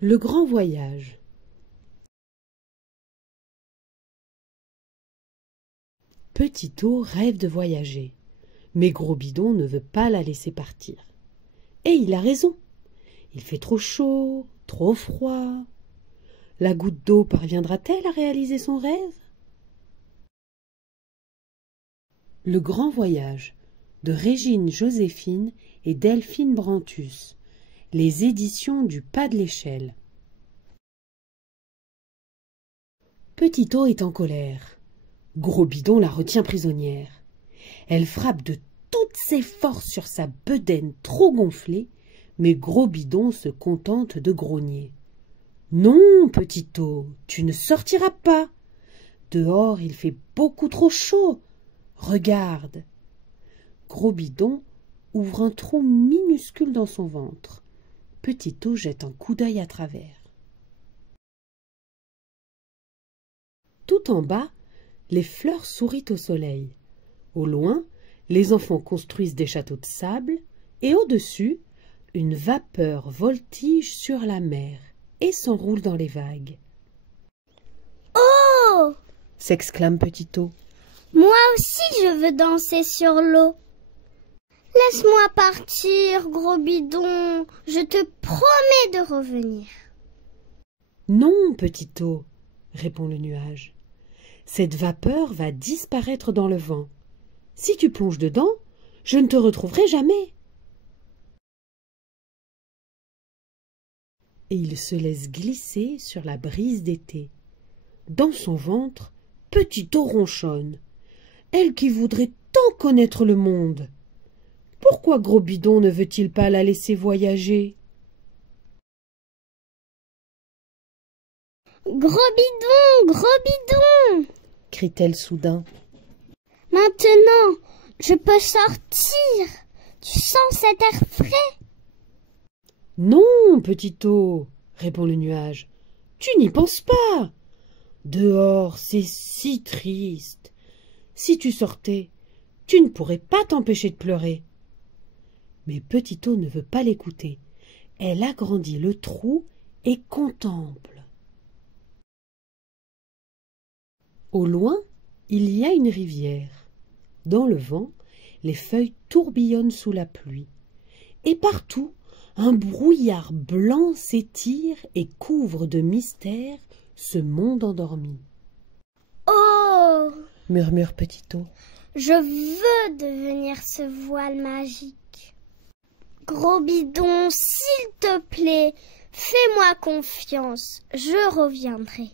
Le grand voyage. Petit-O rêve de voyager, mais Gros Bidon ne veut pas la laisser partir. Et il a raison. Il fait trop chaud, trop froid. La goutte d'eau parviendra-t-elle à réaliser son rêve? Le grand voyage de Régine Joséphine et Delphine Brantus. Les éditions du Pas de l'Échelle. Petit-O est en colère. Gros Bidon la retient prisonnière. Elle frappe de toutes ses forces sur sa bedaine trop gonflée, mais Gros Bidon se contente de grogner. « Non, Petit-O, tu ne sortiras pas. Dehors, il fait beaucoup trop chaud. Regarde. » Gros Bidon ouvre un trou minuscule dans son ventre. Petit-O jette un coup d'œil à travers. Tout en bas, les fleurs sourient au soleil. Au loin, les enfants construisent des châteaux de sable, et au-dessus, une vapeur voltige sur la mer et s'enroule dans les vagues. « Oh !» s'exclame Petit-O. « Moi aussi je veux danser sur l'eau. Laisse-moi partir, Gros Bidon, je te promets de revenir. » « Non, Petit-O, » répond le nuage. « Cette vapeur va disparaître dans le vent. Si tu plonges dedans, je ne te retrouverai jamais. » Et il se laisse glisser sur la brise d'été. Dans son ventre, Petit-O ronchonne. Elle qui voudrait tant connaître le monde. Pourquoi Gros Bidon ne veut-il pas la laisser voyager? « Gros Bidon !» crie-t-elle soudain. « Maintenant, je peux sortir. Tu sens cet air frais? » « Non, Petit-O, » répond le nuage. « Tu n'y penses pas. Dehors, c'est si triste. Si tu sortais, tu ne pourrais pas t'empêcher de pleurer. » Mais Petit-O ne veut pas l'écouter. Elle agrandit le trou et contemple. Au loin, il y a une rivière. Dans le vent, les feuilles tourbillonnent sous la pluie. Et partout, un brouillard blanc s'étire et couvre de mystère ce monde endormi. « Oh !» murmure Petit-O. « Je veux devenir ce voile magique. Gros Bidon, s'il te plaît, fais-moi confiance, je reviendrai. »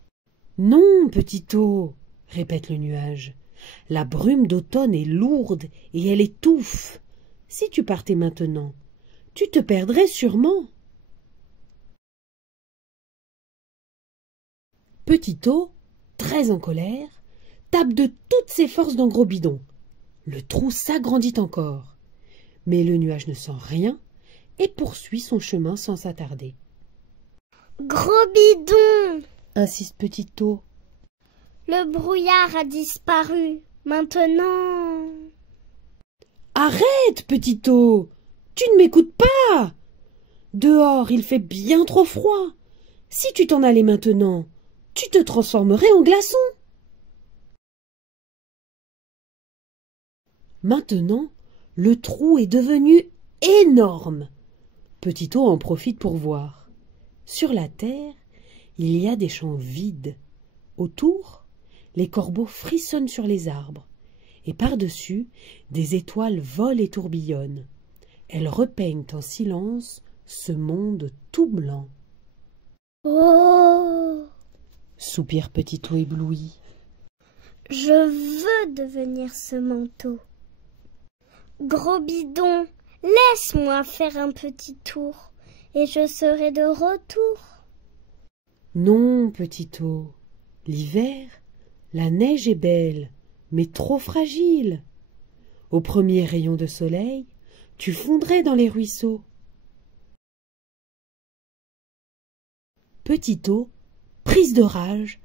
« Non, Petit-O, » répète le nuage. « La brume d'automne est lourde et elle étouffe. Si tu partais maintenant, tu te perdrais sûrement. » Petit-O, très en colère, tape de toutes ses forces dans Gros Bidon. Le trou s'agrandit encore. Mais le nuage ne sent rien et poursuit son chemin sans s'attarder. « Gros Bidon !» insiste Petit-O. « Le brouillard a disparu. Maintenant... » « Arrête, Petit-O, tu ne m'écoutes pas. Dehors, il fait bien trop froid. Si tu t'en allais maintenant, tu te transformerais en glaçon. » Maintenant, le trou est devenu énorme. Petit-O en profite pour voir. Sur la terre, il y a des champs vides. Autour, les corbeaux frissonnent sur les arbres. Et par-dessus, des étoiles volent et tourbillonnent. Elles repeignent en silence ce monde tout blanc. « Oh !» soupire Petit-O ébloui. « Je veux devenir ce manteau. Gros Bidon, laisse-moi faire un petit tour et je serai de retour. » Non, Petit-O, l'hiver, la neige est belle, mais trop fragile. Au premier rayon de soleil, tu fondrais dans les ruisseaux. Petit-O, prise de rage,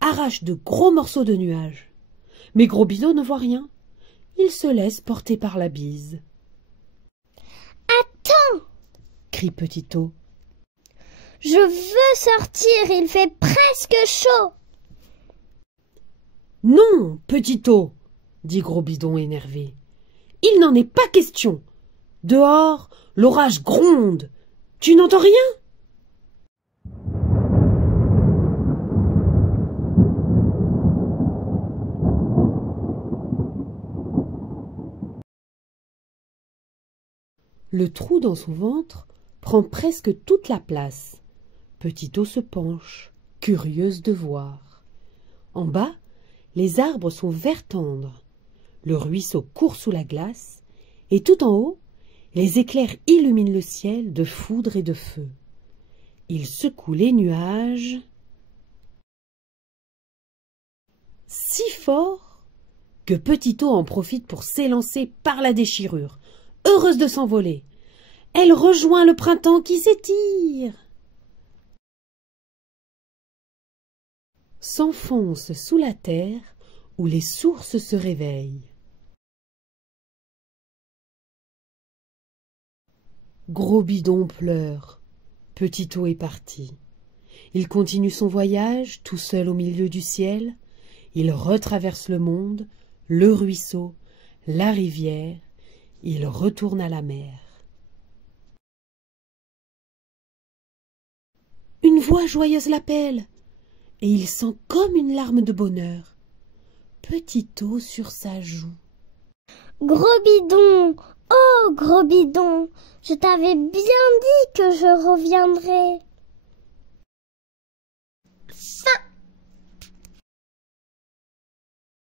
arrache de gros morceaux de nuages. Mais Gros Bidon ne voit rien. Il se laisse porter par la bise. « Attends !» crie Petit-O. Je veux sortir, il fait presque chaud. Non, petit eau, dit Gros Bidon énervé. Il n'en est pas question. Dehors, l'orage gronde. Tu n'entends rien? Le trou dans son ventre prend presque toute la place. Petit eau se penche, curieuse de voir. En bas, les arbres sont vert tendre. Le ruisseau court sous la glace, et tout en haut, les éclairs illuminent le ciel de foudre et de feu. Ils secouent les nuages si fort que Petit eau en profite pour s'élancer par la déchirure, heureuse de s'envoler. Elle rejoint le printemps qui s'étire, s'enfonce sous la terre où les sources se réveillent. Gros Bidon pleure. Petit eau est parti. Il continue son voyage, tout seul au milieu du ciel. Il retraverse le monde, le ruisseau, la rivière. Il retourne à la mer. Une voix joyeuse l'appelle, et il sent comme une larme de bonheur. Petit eau sur sa joue. Gros Bidon, oh Gros Bidon, je t'avais bien dit que je reviendrais.